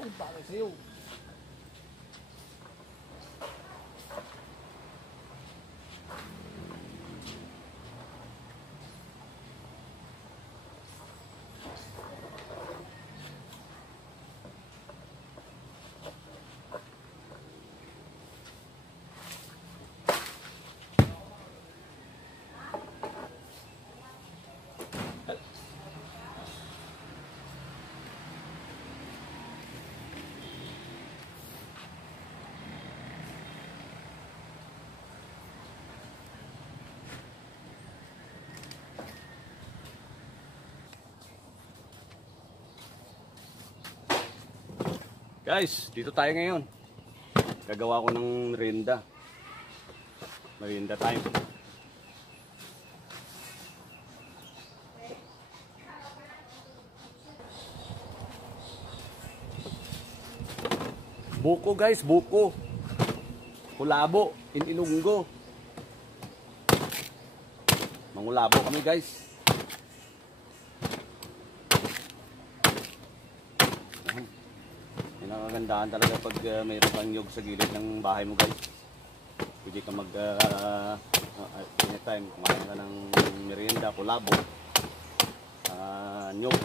Ang bagay sa'yo. Guys, dito tayo ngayon. Gagawa ko ng merienda. Merienda time. Buko guys, buko. Kulabo, in Ilonggo. Mangulabo kami guys. Nakagandaan talaga pag mayroon kang nyog sa gilid ng bahay mo guys. Pwede ka mag anytime kumain ka ng merienda, kulabo, nyog.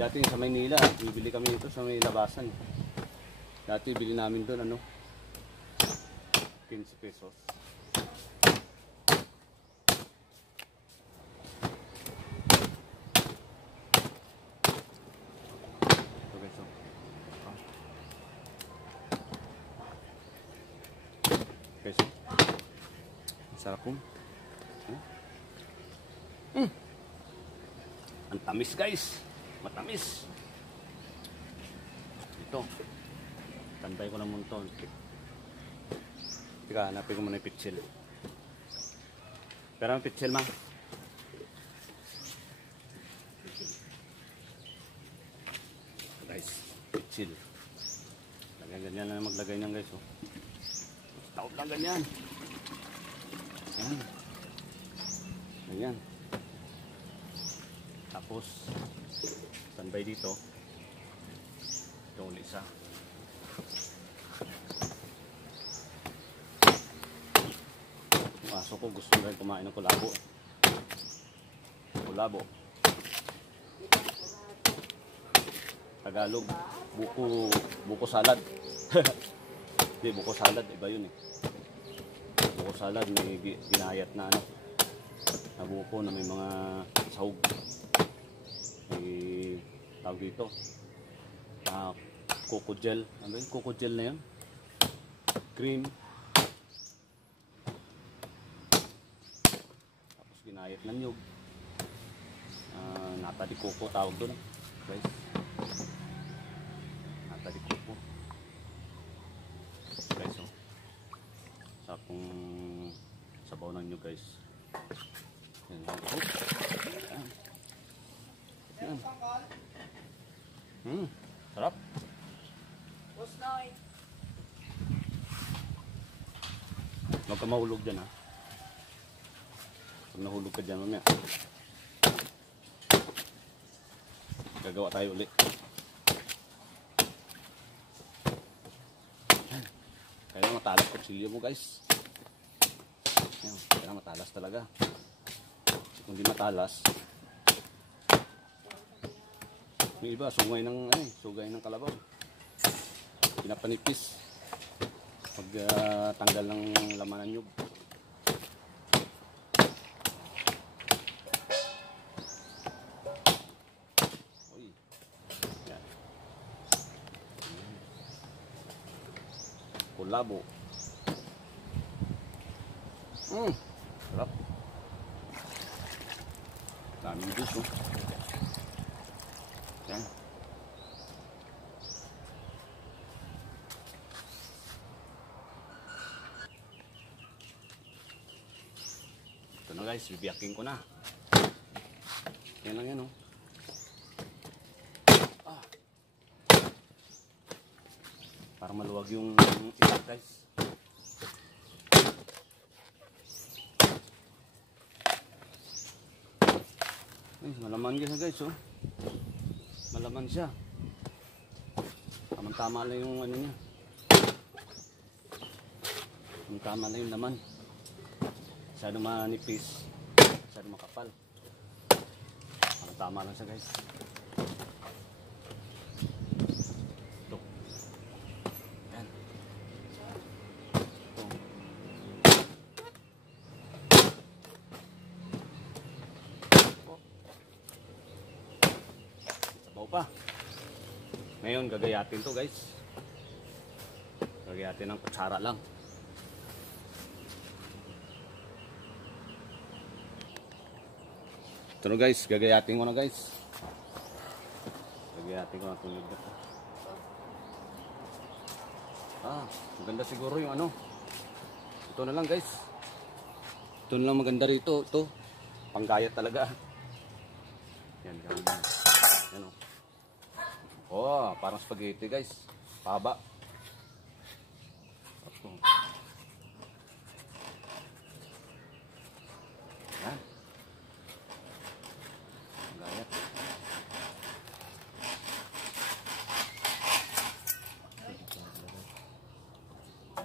Dati sa Maynila, bibili kami ito sa may labasan. Dati bili namin doon 15 pesos. Peso. Sarap po. Ang tamis guys. Matamis. Ito. Tantay ko ng munton. Teka, hanapin ko muna yung pitsil. Pero ang pitsil ma. Guys, pitsil. Ganyan lang maglagay niyan guys. Oh. Taot lang ganyan. Ayan. Ganyan. Tapos standby dito. Ito ulit isa. Yung aso ko gusto rin kumain ng kulabo. Kulabo. Tagalog, buko salad. Hindi, buko salad, iba yun eh. Buko salad, may ginayat na na buko na may mga sahog. May tawag dito. Coco gel. Ano yun? Coco gel na yun. Cream. Tapos ginayat na nyug. Nata di coco tawag doon. Guys. Nata di coco. Guys, oh. Sakong sabaw ng nyug guys. Yan. Yan. Yan. Sarap. Huwag ka mahulog dyan ha. Pag nahulog ka dyan mamaya, gagawa tayo ulit. Kaya matalas kutsilyo mo guys. Kaya matalas talaga. Kung di matalas, may iba sugay ng kalabaw. Pinapanipis pag tanggal ng laman ng nyug. Uy. Yan. Kulabo. Sarap. Daming juice oh. Yan. Ito na guys, bibiyakin ko na. Yan lang yan oh. Para maluwag yung itak guys. Ay, malaman siya guys oh. Malaman siya. tama lang yung ano niya. Yung tama lang yung laman. Masyado manipis. Masyado makapal. Ang tama lang siya guys. Ito. Yan. Ito. Sabaw pa. Ngayon gagayatin to guys. Gagayatin ng kutsara lang. Ito na guys, gagayatin ko na guys. Gagayatin ko na itong lugda ko. Maganda siguro yung ano. Ito na lang guys. Ito na lang maganda rito. Ito, panggayat talaga. Yan, gawin na. Yan o. Oh, parang spaghetti guys. Paba. Ito. Yan. Gayat.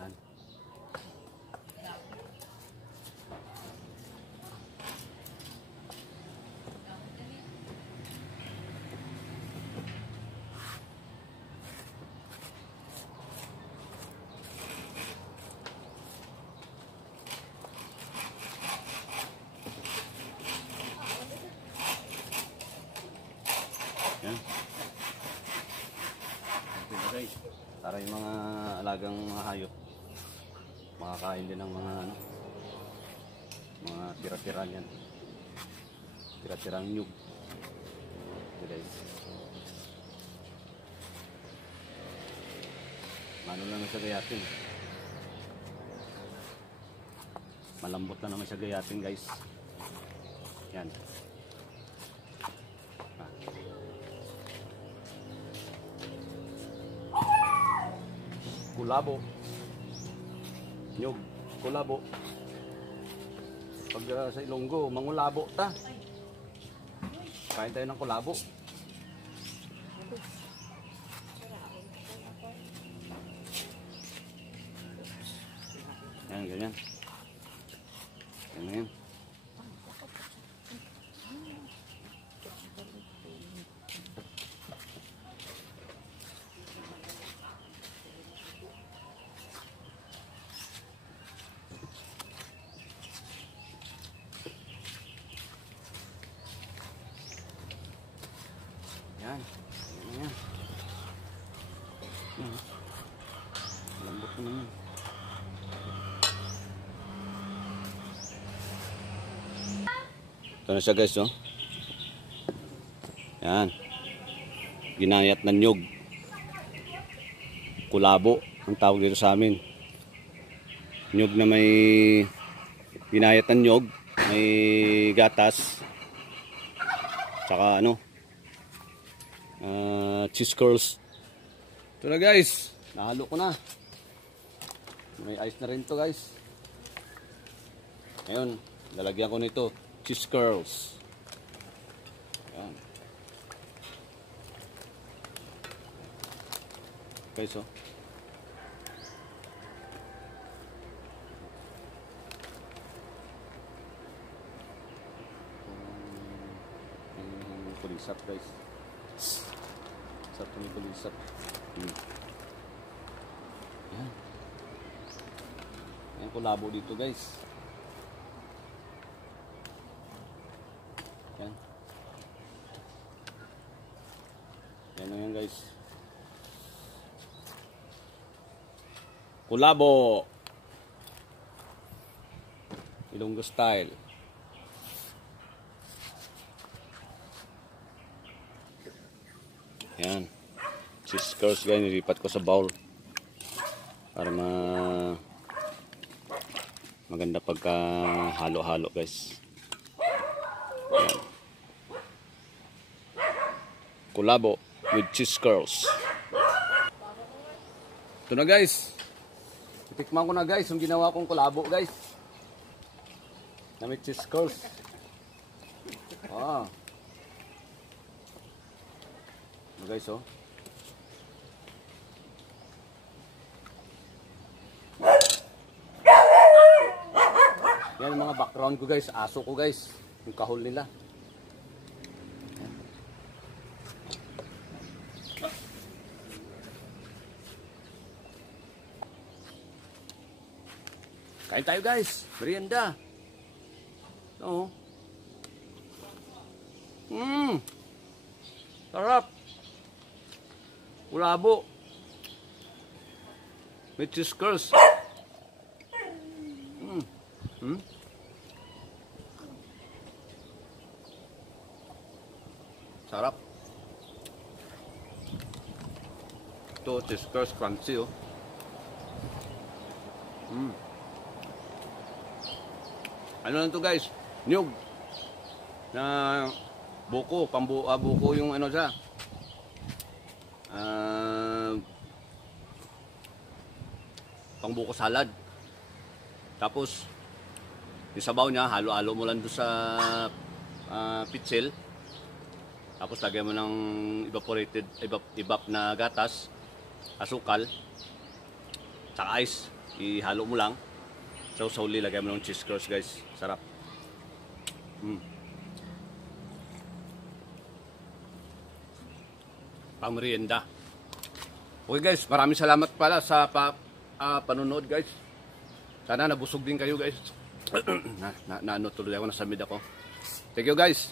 Yan. Yan. Ito guys, para yung mga alagang mga hayop makakain din ng mga ano, mga tira-tira niyan. Tira-tirang nyug. Ito guys. Ano lang na siya gayatin. Malambot na naman siya gayatin guys. Yan. Kulabo. Nyug. Kulabo. Pag sa Ilonggo, mangulabo ta. Kain tayo ng kulabo. Yan, ganyan. Ganyan. Yan. Yan. Yan. Lambot na naman. Ito na siya guys, oh. Yan. Ginayat na nyug. Kulabo ang tawag dito sa amin. Nyug na may ginayat na nyug, may gatas. Tsaka ano? Cheese curls. Ito na guys, nahalo ko na. May ice na rin to guys. Ngayon, lalagyan ko nito cheese curls. Ayan. Guys, oh. Kulisap guys. Satu ni kulisap. Yan. Yan kulabo dito guys. Yan. Yan na yan guys. Kulabo. Ilonggo style. Yan. Cheese curls guys, nilipat ko sa bowl para maganda pagka halo-halo guys. Yan. Kulabo with cheese curls. Ito na guys. Tikman ko na guys yung ginawa kong kulabo guys. Na may cheese curls. Ah. Guys, oh. Yan ang mga background ko guys, aso ko guys. Yung kahol nila. Kain tayo guys, merienda. Oo. Sarap. Ulabo. May cheese curls. Sarap. Ito, cheese curls crunchy oh. Ano lang to guys? Nyug. Na buko, buko yung ano siya. Pangbuko salad. Tapos yung sabaw niya, halo-halo mo lang doon sa pitsil. Tapos lagyan mo ng evaporated, evap na gatas, asukal, tsaka ice. Ihalo mo lang. So, sauli, lagyan mo ng cheese curls guys. Sarap. Pang merienda. Okay guys, maraming salamat pala sa panonood guys. Sana nabusog din kayo guys. Ano tuloy ako, nasamid ako. Thank you guys.